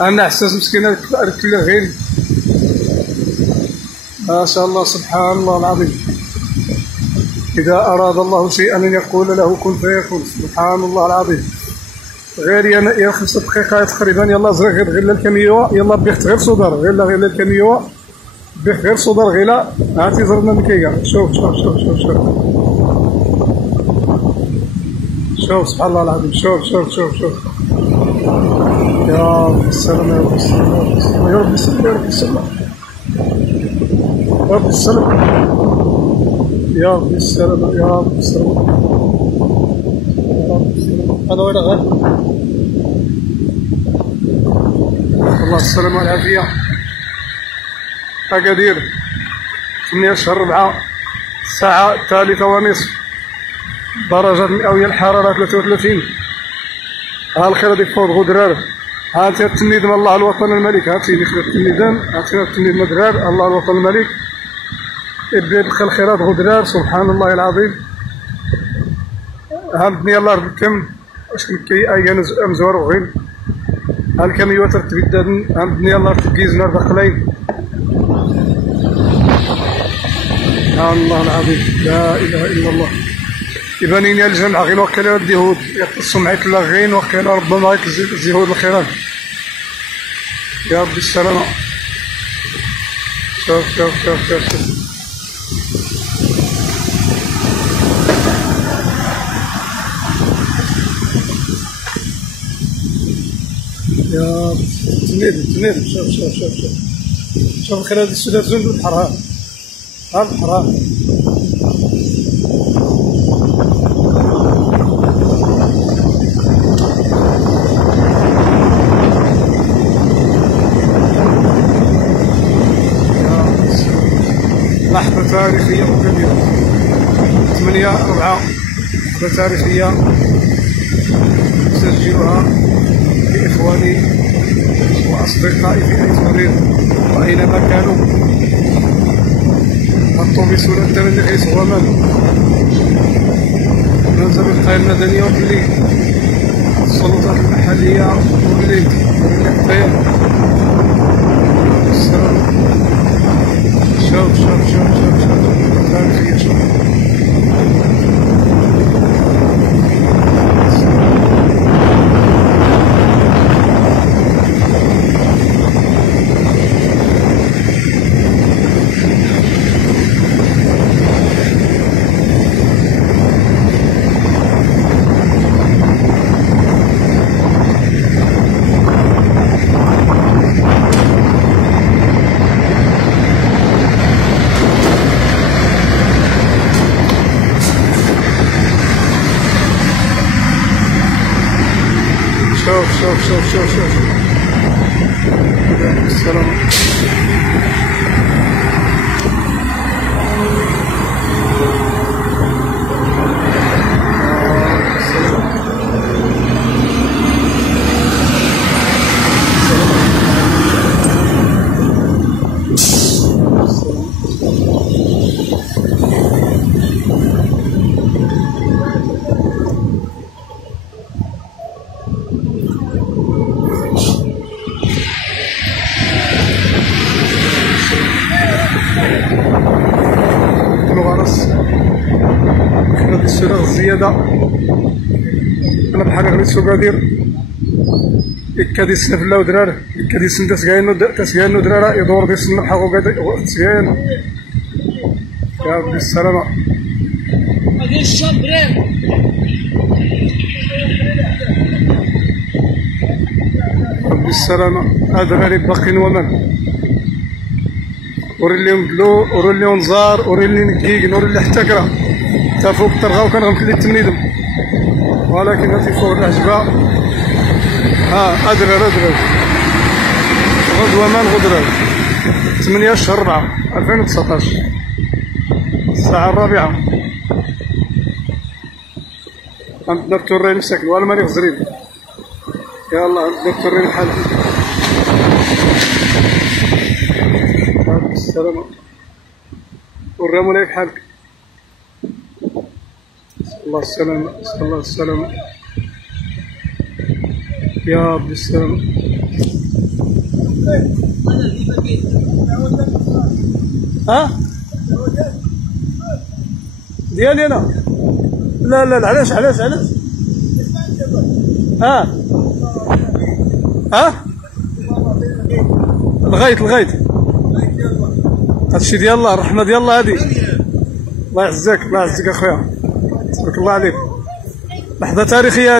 انا حساس مسكين الكل غير. ما شاء الله سبحان الله العظيم. اذا اراد الله شيئا ان يقول له كن فيكون. سبحان الله العظيم. غير يا 5 دقائق تقريبا. يلا زرق غير الكاميوا. يلا بيخت غير صدر غير الكاميوا بيخ غير صدر غير. هاتي زرنا مكيكا. شوف شوف شوف شوف شوف شوف سبحان الله العظيم. شوف شوف شوف شوف. يا رب السلام يا رب السلام يا رب السلام يا رب السلام يا رب السلام يا رب السلام يا رب السلام يا رب السلام. هذا وين غير الله السلامة والعافية. أكادير 8 شهر 4 الساعة 3:30 درجة المئوية الحرارة 33. ها الخير هذيك فوق غدرار. هانتي التلميذ من الله الوطن الملك. هاتي نخدم التلميذان. هاتي التلميذ مدرار الله الوطن الملك. إبي بخير الخيرات غدرار. سبحان الله العظيم. هامدني الله ربكم واش كي أيان مزور وغين. هالكاميوات تبدادن. هامدني الله تكيز نار داخلين. سبحان الله العظيم. لا إله إلا الله. يبانيني الجمع غير وكيلا اليهود يقتصوا معاك لاغين وكيلا ربما غيك اليهود الخيرات. يا ربي السلامة. شوف شوف شوف شوف شوف. يا تنيد شوف شوف شوف شوف شوف الخير هذه السوداء زند البحر. ها البحر. لحظة تاريخية كبيرة. 8/4 لحظة تاريخية أسجلها لإخواني وأصدقائي في أي طريق وأينما كانوا. الطوبيس ولا التمني حيث هو ننزل القيادة المدنية وباللي السلطات المحلية وباللي الحكاية. شوف شوف شوف شوف شوف تاريخية. شوف شوف شوف شوف شوف السلام. هذه السرعة الزيادة. أنا بحال غني سوكادير إكادي سنة فلا ودرار إكادي سنة تسقاين ودرارا يدور دي سنة بحاقو قاد تسقاين. يا ربي السلامة. هذه الشبرين ربي السلامة. هاد غالي باقين ومن وري ليهم بلو وري ليهم نزار وري لي نكيك وري لي حتى كرا تا فوق الطرغه وكنغمكلي تنيدم ولكن هاتي فوق العجبه. ها ادرر غدوه من غدرر 8 شهر 4 2019 الساعه 4 عندنا التورين مساكن ولا ماني غزرين. يلا عندنا التورين بحال السلامة. ورامو لك بحالك. الله السلامة. الله السلامة. يا ربي السلام. ها ديالي انا. لا لا لا، علاش علاش علاش؟ ها الغيط هادشي ديال الله، الرحمه ديال الله هادي. الله يعزك الله يعزك اخويا، تبارك الله عليك. لحظه تاريخيه.